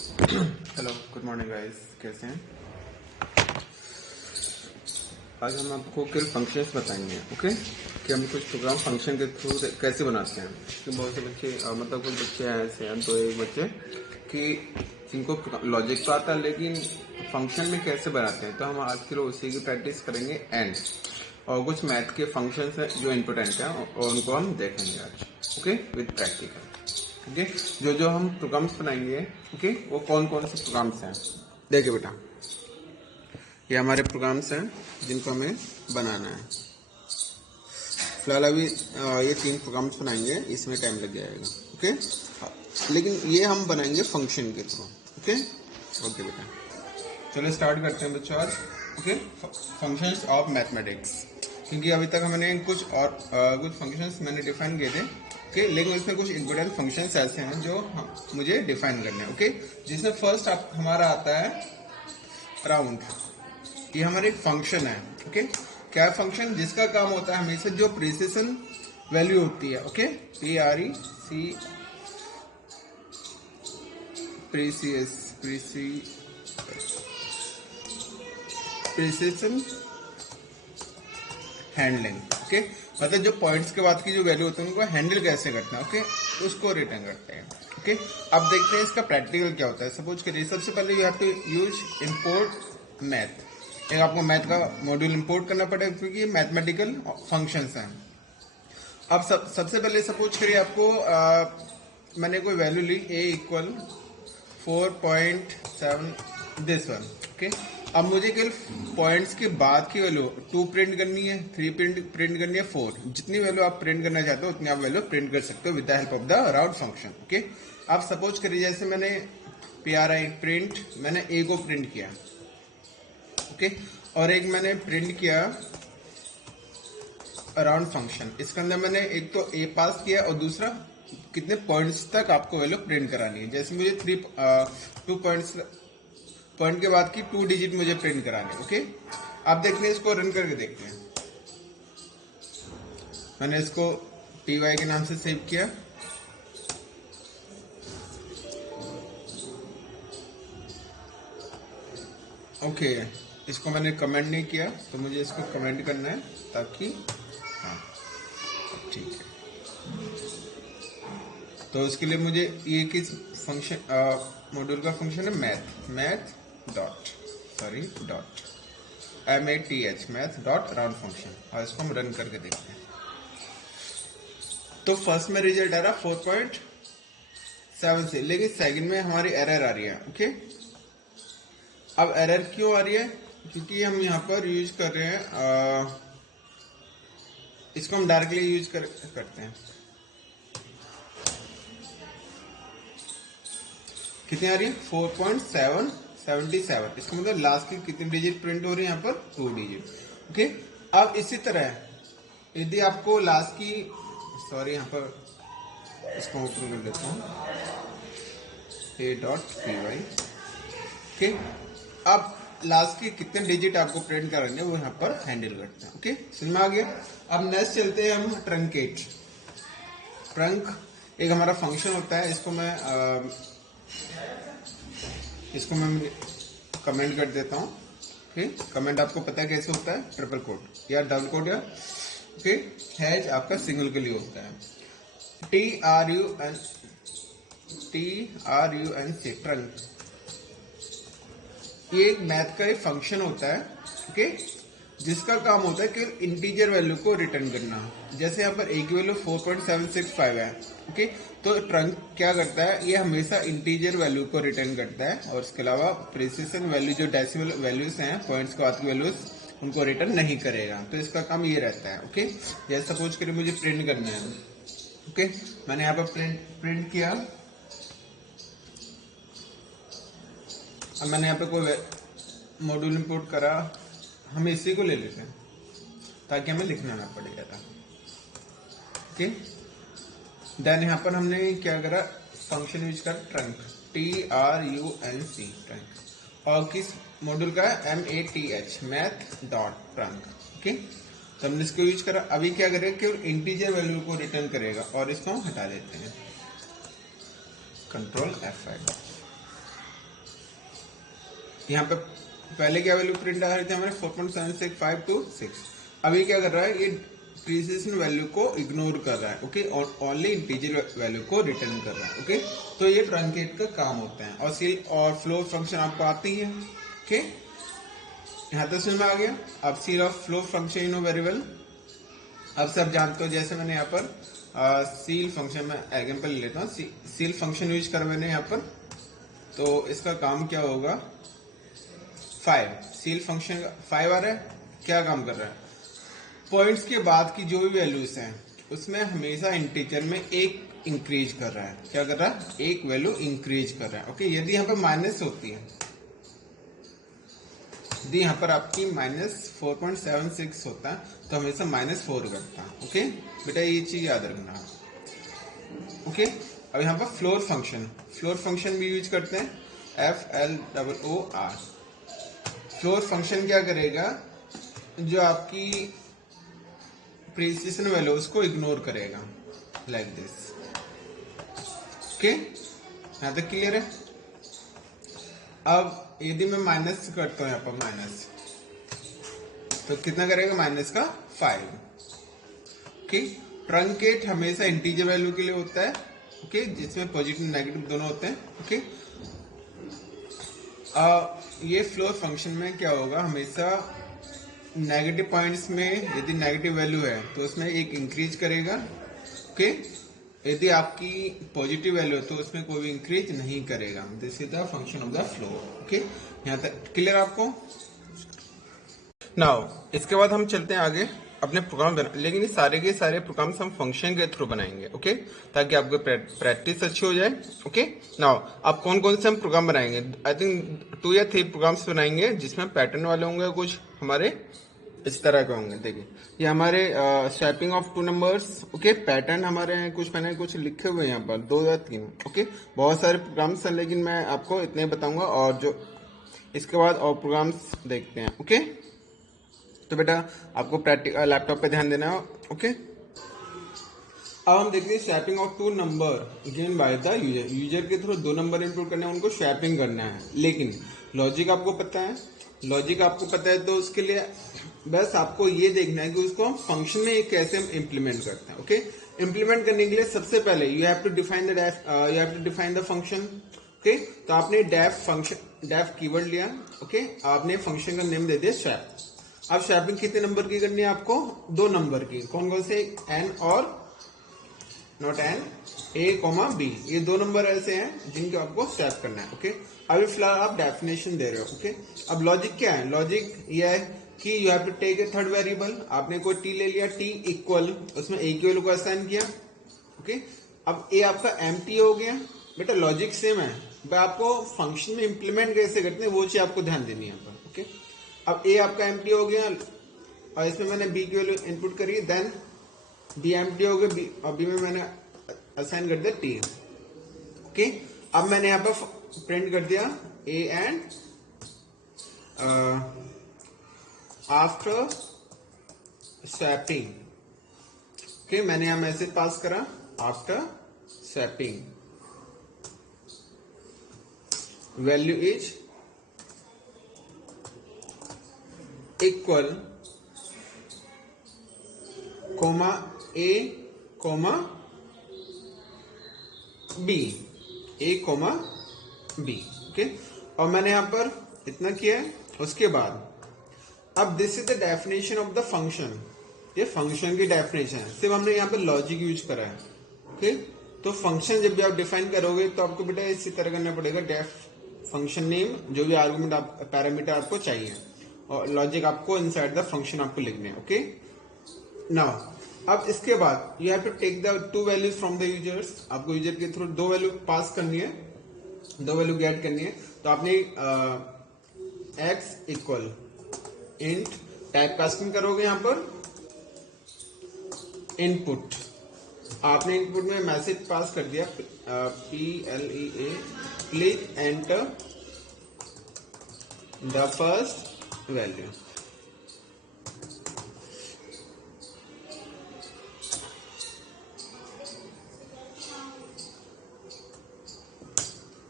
Hello, good morning guys, कैसे हैं? आज हम आपको कुछ फंक्शंस बताएंगे, ओके? कि हम कुछ प्रोग्राम फंक्शन के थ्रू कैसे बनाते हैं। कि बहुत से बच्चे मतलब कुछ बच्चे ऐसे हैं, तो एक बच्चे कि जिनको लॉजिक तो आता है लेकिन फंक्शन में कैसे बनाते हैं, तो हम आज के लिए उसी की प्रैक्टिस करेंगे एंड और कुछ मैथ के फंक्शंस हैं जो इम्पोर्टेंट हैं और उनको हम देखेंगे आज, ओके, विद प्रैक्टिकल। ओके, जो जो हम प्रोग्राम्स बनाएंगे, ओके, वो कौन कौन से प्रोग्राम्स हैं। देखिए बेटा, ये हमारे प्रोग्राम्स हैं जिनको हमें बनाना है। फिलहाल अभी ये 3 प्रोग्राम्स बनाएंगे, इसमें टाइम लग जाएगा, ओके। लेकिन ये हम बनाएंगे फंक्शन के थ्रू, ओके। ओके बेटा, चलो स्टार्ट करते हैं बच्चों आज, ओके। फंक्शंस ऑफ मैथमेटिक्स, क्योंकि अभी तक हमने कुछ कुछ फंक्शंस मैंने डिफाइन किए थे, ओके। लेकिन उसमें कुछ इंपॉर्टेंट फंक्शंस ऐसे हैं जो मुझे डिफाइन करने हैं, ओके। जिसमें फर्स्ट हमारा आता है राउंड। ये हमारा एक फंक्शन है, ओके। क्या फंक्शन? जिसका काम होता है हमेशा जो प्रिसिशन वैल्यू होती है, okay. PREC precision handling, okay. मतलब जो पॉइंट्स के बाद की जो वैल्यू होती है उनको हैंडल कैसे करते हैं, ओके, उसको रिटर्न करते हैं, ओके। अब देखते हैं इसका प्रैक्टिकल क्या होता है। सपोज करिए सबसे पहले you have to use import math. एक आपको मैथ का मॉड्यूल इंपोर्ट करना पड़ेगा क्योंकि ये मैथमेटिकल फंक्शंस हैं। अब सबसे पहले सपोज करिए आपको मैंने कोई वैल्यू ली a equal 4.7 this one, okay. अब मुझे केवल पॉइंट्स के बाद की वैल्यू 2 प्रिंट करनी है, 3 प्रिंट करनी है, 4। जितनी वैल्यू आप प्रिंट करना चाहते हो उतनी आप वैल्यू प्रिंट कर सकते हो with the help of the round function, okay. अब सपोज करिए जैसे मैंने PRI प्रिंट, मैंने a को प्रिंट किया, ओके, और एक मैंने प्रिंट किया अराउंड फंक्शन। इसके अंदर मैंने एक तो a पास किया और दूसरा कितने पॉइंट्स तक आपको वैल्यू प्रिंट करानी है। जैसे मुझे 2 पॉइंट के बाद की 2 डिजिट मुझे प्रिंट करानी है, ओके। अब देखते हैं, इसको रन करके देखते हैं। मैंने इसको TY के नाम से सेव किया, ओके। इसको मैंने कमेंट नहीं किया तो मुझे इसको कमेंट करना है ताकि, हाँ, ठीक है। तो इसके लिए मुझे ये किस फंक्शन मॉड्यूल का फंक्शन है math dot MATH math dot round function, और इसको हम रन करके देखते हैं। तो फर्स्ट में रिजल्ट आ रहा 4.7 से, लेकिन सेकंड में हमारी एरर आ रही है, ओके। अब एरर क्यों आ रही है? क्योंकि हम यहाँ पर यूज कर रहे हैं इसको हम डायरेक्टली यूज करते हैं। कितनी आ रही है? 4.777। इसका मतलब लास्ट की कितनी डिजिट प्रिंट हो रही है यहाँ पर? 2 डिजिट, ओके। अब इसी तरह यदि आपको लास्ट की, सॉरी यहाँ पर इसको ओपन कर लेता हूँ, a.py, ओके। अब लास्ट के कितने डिजिट आपको प्रिंट करेंगे वो यहाँ पर हैंडल करते हैं, ओके। समझ में आ गया? अब नेक्स्ट चलते हैं हम ट्रंकेट। ट्रंक एक हमारा फंक्शन होता है, इसको मैं कमेंट कर देता हूँ, ओके। कमेंट आपको पता है कैसे होता है? ट्रिपल कोट या डबल कोट, या ओके, हैज आपका सिंगल के लिए होता है। TRUNC ट्रंक, ये एक मैथ का एक फंक्शन होता है, ओके, जिसका काम होता है केवल इंटीजर वैल्यू को रिटर्न करना। जैसे यहाँ पर a की वैल्यू 4.765 है, ओके। तो ट्रंक क्या करता है? ये हमेशा इंटीजर वैल्यू को रिटर्न करता है और इसके अलावा प्रिसिशन वैल्यू जो डेसिमल वैल्यूज हैं, पॉइंट्स के बाद की वैल्यूज, उनको रिटर्न नहीं करेगा। तो इसका काम ये रहता है, ओके। जैसे सपोज करिए मुझे प्रिंट करना है, ओके। मैंने यहाँ पर प्रिंट किया। अब मैंने यहाँ पे कोई मॉड्यूल इंपोर्ट करा, हम इसी को ले लेते हैं ताकि हमें लिखना ना पड़े ज्यादा, ओके। देन यहाँ पर हमने क्या करा? फंक्शन यूज कर ट्रंक, TRUNC ट्रंक, और किस मॉड्यूल का है? MATH math dot trunk, okay. तो हमने इसको यूज करा। अभी क्या करेगा? केवल इंटीजर वैल्यू को रिटर्न करेगा, और इसको हम हटा देते हैं, कंट्रोल F5, यहाँ पे पहले क्या वैल्यू प्रिंट आ रही थी हमारे 4.76526। अभी क्या कर रहा है, ये प्रीसिजन वैल्यू को इग्नोर कर रहा है, ओके, और ओनली इंटीजर वैल्यू को रिटर्न कर रहा है, ओके। तो ये ट्रंकेट का काम होता है। और सील और फ्लोर फंक्शन आपको आती है, ओके। यहाँ तक समझ में आ गया। अब seal of floor function you know very well, अब सब जानते हो। जैसे मैंने यहाँ पर सील फंक्शन में एग्जाम्पल ले लेता हूँ। सील फंक्शन यूज कर मैंने यहाँ पर, तो इसका काम क्या होगा, 5 सील फंक्शन 5 आ रहा है, क्या काम कर रहा है, पॉइंट्स के बाद की जो भी वैल्यूज हैं उसमें हमेशा इंटीजर में एक इंक्रीज कर रहा है। क्या कर रहा है, एक वैल्यू इंक्रीज कर रहा है, ओके। यदि यहाँ पर माइनस होती है, यदि यहाँ पर आपकी -4.76 होता है तो हमेशा -4 करता है, ओके बेटा, ये चीज याद रखना, ओके। अब यहाँ पर फ्लोर फंक्शन भी यूज करते हैं, FLOOR। फ्लोर फंक्शन क्या करेगा, जो आपकी प्रीसिजन वैल्यू उसको इग्नोर करेगा, लाइक दिस, ओके। यहां तक क्लियर है। अब यदि मैं माइनस करता हूं यहाँ पर माइनस, तो कितना करेगा, -5, ओके। ट्रंकेट हमेशा इंटीजर वैल्यू के लिए होता है, ओके, जिसमें पॉजिटिव नेगेटिव दोनों होते हैं, ओके। ये फ्लोर फंक्शन में क्या होगा, हमेशा नेगेटिव पॉइंट्स में यदि नेगेटिव वैल्यू है तो उसमें एक इंक्रीज करेगा, ओके। यदि आपकी पॉजिटिव वैल्यू है तो उसमें कोई भी इंक्रीज नहीं करेगा। This is the function of the floor, okay. यहाँ तक क्लियर आपको। नाउ इसके बाद हम चलते हैं आगे अपने प्रोग्राम बना, लेकिन ये सारे के सारे प्रोग्राम्स हम फंक्शन के थ्रू बनाएंगे, ओके, ताकि आपको प्रैक्टिस अच्छी हो जाए, ओके। नाउ आप कौन कौन से हम प्रोग्राम बनाएंगे, आई थिंक 2 या 3 प्रोग्राम्स बनाएंगे जिसमें पैटर्न वाले होंगे, कुछ हमारे इस तरह के होंगे। देखिए ये हमारे swapping of 2 numbers, okay, pattern हमारे हैं कुछ, मैंने कुछ लिखे हुए हैं यहाँ पर 2 या 3, ओके। बहुत सारे प्रोग्राम्स हैं लेकिन मैं आपको इतने बताऊंगा, और जो इसके बाद और प्रोग्राम्स देखते हैं, ओके। तो बेटा आपको प्रैक्टिकल लैपटॉप पे ध्यान देना है, ओके। अब हम देखते हैं swapping of 2 number given by the user. User के थ्रू 2 नंबर इनपुट करने हैं, उनको स्वैपिंग करना है, लेकिन लॉजिक आपको पता है। लॉजिक आपको पता है तो उसके लिए बस आपको ये देखना है कि उसको हम फंक्शन में कैसे हम इम्प्लीमेंट करते हैं, ओके। इम्प्लीमेंट करने के लिए सबसे पहले you have to define the function, okay. तो आपने डेफ कीवर्ड लिया, ओके, आपने फंक्शन का नेम दे दिया स्वैप। अब स्वैपिंग कितने नंबर की करनी है आपको, 2 नंबर की। कौन कौन से, एन और नॉट एन, A, B, ये 2 नंबर ऐसे हैं जिनको आपको स्वैप करना है, ओके। अभी फिलहाल आप डेफिनेशन दे रहे हो, ओके। अब लॉजिक क्या है, लॉजिक ये है कि you have to take a third variable. आपने कोई टी ले लिया, टी इक्वल, उसमें ए की वैल्यू को असाइन किया, ओके। अब ए आपका एम्प्टी हो गया। बेटा लॉजिक सेम है, बट आपको फंक्शन में इंप्लीमेंट कैसे करते हैं वो चीज आपको ध्यान देनी है यहाँ पर, ओके। अब ए आपका एम्प्टी हो गया और इसमें मैंने बी की वैल्यू इनपुट करी, देन बी एम्प्टी हो गया, बी और बी में मैंने असाइन कर दिया टी, ओके। अब मैंने यहां पर प्रिंट कर दिया a and after swapping, okay. मैंने यहां मैसेज पास करा after swapping value is equal comma a comma b, a comma b, okay. और मैंने यहां पर इतना किया है। उसके बाद अब this is the definition of the function, ये फंक्शन की डेफिनेशन है, सिर्फ हमने यहाँ पे लॉजिक यूज करा है, ओके। तो फंक्शन जब भी आप डिफाइन करोगे तो आपको बेटा इसी तरह करना पड़ेगा, डेफ फंक्शन नेम, जो भी आर्गुमेंट पैरामीटर आपको चाहिए, और लॉजिक आपको इनसाइड द फंक्शन आपको लिखने हैं, ओके। नाउ अब इसके बाद you have to take the 2 values from the users. आपको यूजर के थ्रू 2 वैल्यू पास करनी है, 2 वैल्यू गेट करनी है। तो आपने x equal int type casting करोगे, यहां पर इनपुट, आपने इनपुट में मैसेज पास कर दिया PLEA, please enter the first value,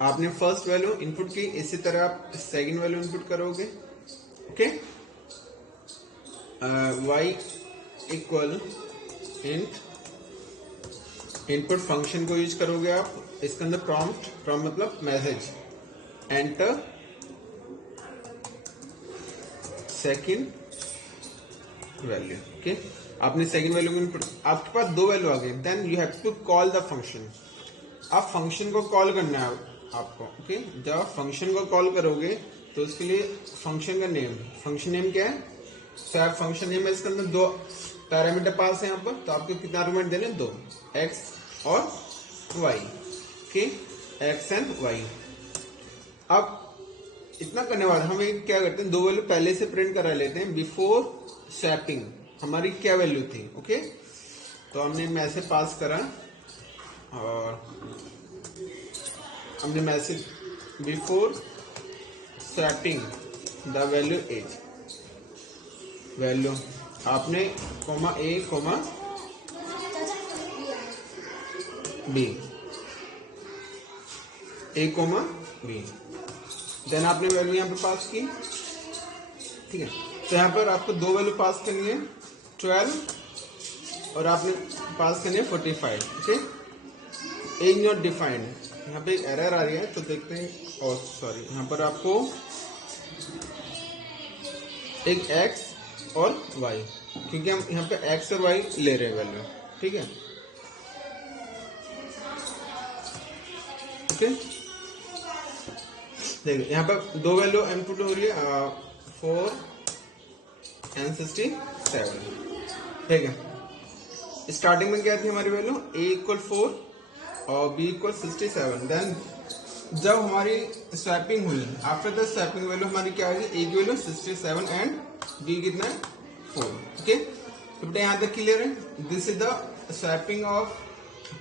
आपने फर्स्ट वैल्यू इनपुट की, इसी तरह आप सेकंड वैल्यू इनपुट करोगे। Okay, y equal int input function को यूज करोगे आप, इसके अंदर प्रॉम्प्ट मतलब message, enter second value. Okay, आपने सेकंड वैल्यू को इनपुट, आपके पास दो वैल्यू आ गई, then you have to call the function. आप फंक्शन को कॉल करना है आपको। ओके, जब आप फंक्शन को कॉल करोगे तो उसके लिए फंक्शन का नेम, फंक्शन नेम क्या है, तो आप फंक्शन नेम है, इसके अंदर दो पैरामीटर पास है यहाँ पर, तो आपको कितना आर्गुमेंट देने, दो, एक्स और y. Okay, x and y. अब इतना करने के बाद हम एक क्या करते हैं, दो वैल्यू पहले से प्रिंट करा लेते हैं। बिफोर स्वैपिंग हमारी क्या वैल्यू थी। ओके, तो हमने मैसेज पास करा और हमने message before swapping the value is, value आपने coma a comma b, a comma B, then आपने वैल्यू यहाँ पे पास की। ठीक है, तो यहाँ पर आपको दो वैल्यू पास करनी है, 12 और आपने पास करनी है 45। ओके, इज नॉट डिफाइंड, यहाँ पे एक एरर आ रही है तो देखते हैं। और सॉरी, यहाँ पर आपको एक x और y, क्योंकि हम यहाँ पे x और y ले रहे हैं वैल्यू। ठीक है, ओके, देखिए यहाँ पर दो वैल्यू इनपुट हो रही है, 4 and 67। ठीक है, स्टार्टिंग में क्या थी हमारी वैल्यू, a इक्वल 4 और b इक्वल 67। देन जब हमारी स्वैपिंग हुई, आफ्टर द स्वैपिंग वैल्यू हमारी क्या आएगी, a की वैल्यू 67 एंड b कितना है, 4। ओके, तो बेटा यहाँ तक क्लियर है। This is the swapping of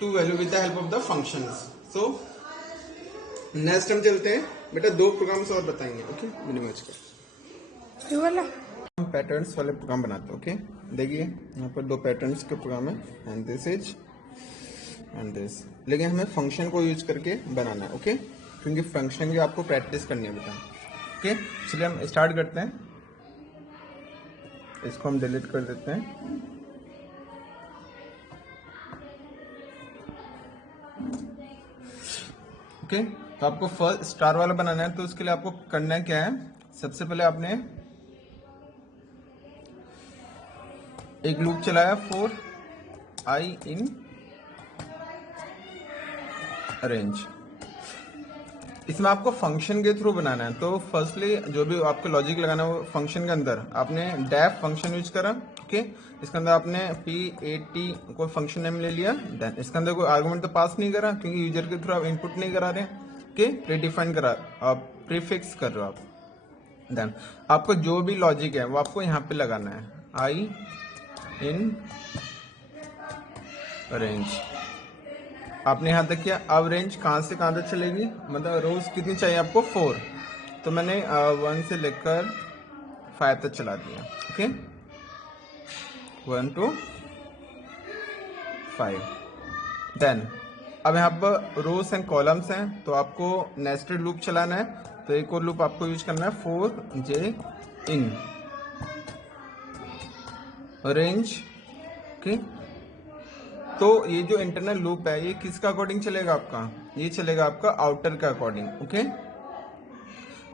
two values with the help of the functions. So next हम चलते हैं बेटा, दो प्रोग्राम्स और बताएंगे। ओके, मिनिमम का हम पैटर्न्स वाले प्रोग्राम बनाते हैं। ओके, देखिए यहाँ पर दो पैटर्न्स के प्रोग्राम है, and this is and this, लेकिन हमें फंक्शन को यूज करके बनाना है। ओके, क्योंकि फंक्शन की आपको प्रैक्टिस करनी है बेटा। ओके, चलिए हम स्टार्ट करते हैं, इसको हम डिलीट कर देते हैं। ओके, तो आपको फर्स्ट स्टार वाला बनाना है, तो उसके लिए आपको करना है क्या है, सबसे पहले आपने एक लूप चलाया फॉर i इन रेंज, इसमें आपको फंक्शन के थ्रू बनाना है। तो फर्स्टली जो भी आपको लॉजिक लगाना है वो फंक्शन के अंदर आपने डेफ फंक्शन यूज करा। ओके, इसके अंदर आपने p80 को फंक्शन नेम ले लिया, देन इसके अंदर कोई आर्गुमेंट तो पास नहीं करा क्योंकि यूजर के थ्रू आप इनपुट नहीं करा रहे। ओके, प्रीडिफाइन करा, आप प्रीफिक्स कर रहे हो आप। देन आपको जो भी लॉजिक है वो आपको यहाँ पे लगाना है, i इन रेंज। आपने यहां तक किया, अब रेंज कहां से कहां तक चलेगी, मतलब रोज कितनी चाहिए आपको, 4, तो मैंने 1 से लेकर 5 तक चला दिया। Okay, 1 to 5। देन अब यहाँ पर रोज एंड कॉलम्स हैं, तो आपको नेस्टेड लूप चलाना है, तो एक और लूप आपको यूज करना है, 4j इन रेंज। ओके, तो ये जो इंटरनल लूप है ये किसका अकॉर्डिंग चलेगा आपका, ये चलेगा आपका आउटर का अकॉर्डिंग। ओके,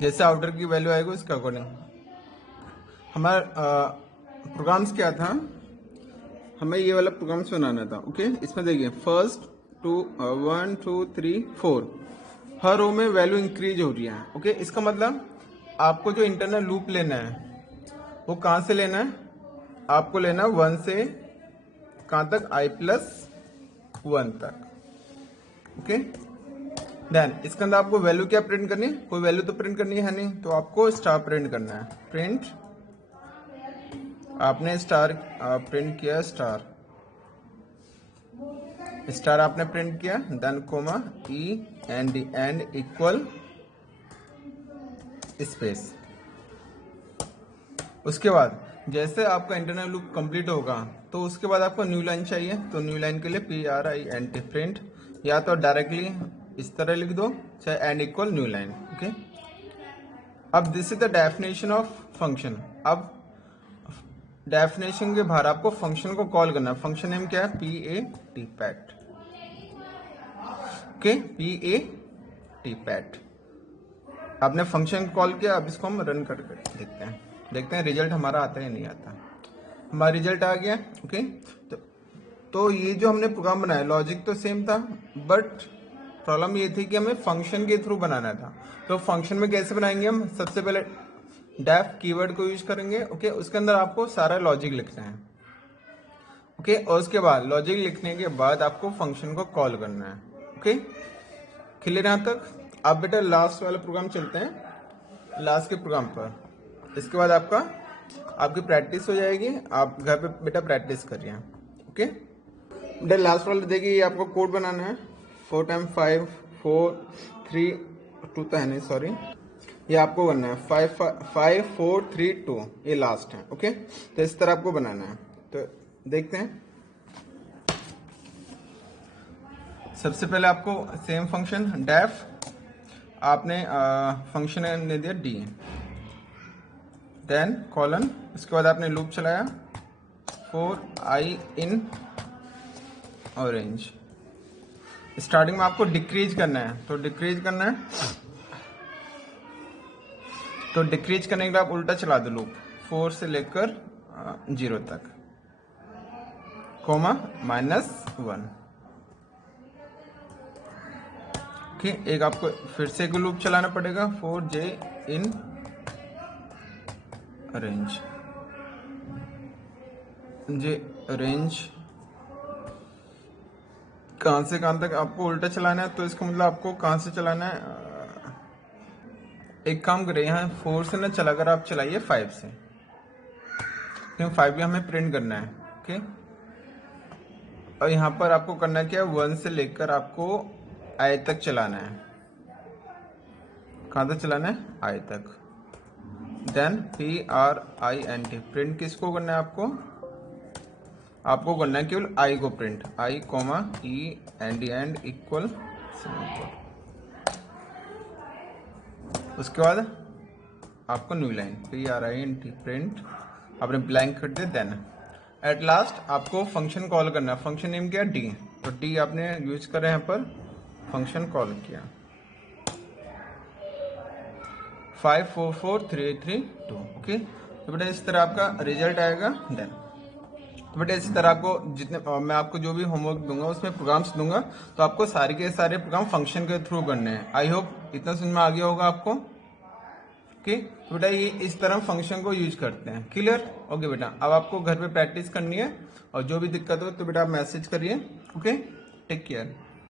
जैसे आउटर की वैल्यू आएगी उसका अकॉर्डिंग। हमारा प्रोग्राम्स क्या था, हमें ये वाला प्रोग्राम्स बनाना था। ओके, इसमें देखिए फर्स्ट 1 2 3 4 हर रो में वैल्यू इंक्रीज हो रही है। ओके, इसका मतलब आपको जो इंटरनल लूप लेना है वो कहां से लेना है, आपको लेना 1 से कहां तक, i+1 तक। ओके, देन इसके अंदर आपको वैल्यू क्या प्रिंट करनी है, कोई वैल्यू तो प्रिंट करनी है नहीं, तो आपको स्टार प्रिंट करना है। प्रिंट, आपने स्टार प्रिंट किया, स्टार स्टार आपने प्रिंट किया, then comma e and d and equal space. उसके बाद जैसे आपका इंटरनल लूप कंप्लीट होगा तो उसके बाद आपको न्यू लाइन चाहिए, तो न्यू लाइन के लिए print, या तो डायरेक्टली इस तरह लिख दो, चाहे and equal new line. Okay, अब this is the definition of function. अब डेफिनेशन के बाहर आपको फंक्शन को कॉल करना है। फंक्शन नेम क्या है? P A T PAT. Okay, P A T PAT. आपने फंक्शन कॉल किया, अब इसको हम रन करके देखते हैं रिजल्ट हमारा आता है या नहीं आता। हमारा रिजल्ट आ गया। ओके, तो ये जो हमने प्रोग्राम बनाया लॉजिक तो सेम था, बट प्रॉब्लम ये थी कि हमें फंक्शन के थ्रू बनाना था। तो फंक्शन में कैसे बनाएंगे हम? सबसे पहले डेफ कीवर्ड को यूज करेंगे। ओके, उसके अंदर आपको सारा लॉजिक लिखना है। ओके, और उसके बाद लॉजिक लिखने के बाद आपको फंक्शन को कॉल करना है। ओके, क्लियर यहां तक? अब बेटा लास्ट वाला प्रोग्राम चलते हैं, लास्ट के प्रोग्राम पर। इसके बाद आपकी प्रैक्टिस हो जाएगी। आप घर पे बेटा प्रैक्टिस करिए। ओके बेटा, लास्ट वाला देखिए, ये आपको कोड बनाना है। 4 टाइम 5 4 3 2 तो है नहीं, सॉरी, ये आपको बनना है 5 4 3 2, ये लास्ट है। ओके, तो इस तरह आपको बनाना है। तो देखते हैं। सबसे पहले आपको सेम फंक्शन डेफ, आपने फंक्शन ने दिया डी, देन कॉलन, उसके बाद आपने लूप चलाया for I in orange. Starting में आपको डिक्रीज करना है, तो डिक्रीज करना है, तो डिक्रीज करने के बाद आप उल्टा चला दो लूप 4 से लेकर 0 तक, कोमा -1। ओके, एक आपको फिर से एक लूप चलाना पड़ेगा 4j in range, J range कहां से कहां तक आपको उल्टा चलाना है। तो इसका मतलब आपको कहां से चलाना है? एक काम करें, यहाँ 4 से ना चलाकर आप चलाइए 5 से, क्योंकि 5 भी हमें प्रिंट करना है। ओके, और यहाँ पर आपको करना क्या है? 1 से लेकर आपको आई तक चलाना है। कहां तक चलाना है? आई तक। देन PRINT, प्रिंट किसको करना है? आपको करना है केवल आई को print, I coma E and equal simple. उसके बाद आपको न्यू लाइन PRINT प्रिंट, आपने ब्लैंक कर दिया। देन एट लास्ट आपको फंक्शन कॉल करना है। फंक्शन नेम क्या है? डी, तो डी आपने यूज करा यहाँ पर, फंक्शन कॉल किया 5 4 4 3 3 2। ओके, तो बेटा इस तरह आपका रिजल्ट आएगा। देन तो बेटा इसी तरह आपको जितने मैं आपको जो भी होमवर्क दूंगा उसमें प्रोग्राम्स दूंगा, तो आपको सारे के सारे प्रोग्राम फंक्शन के थ्रू करने हैं। आई होप इतना समझ में आ गया होगा आपको। ओके, तो बेटा ये इस तरह फंक्शन को यूज करते हैं। क्लियर? ओके बेटा, अब आपको घर पे प्रैक्टिस करनी है, और जो भी दिक्कत हो तो बेटा आप मैसेज करिए। Okay, take care.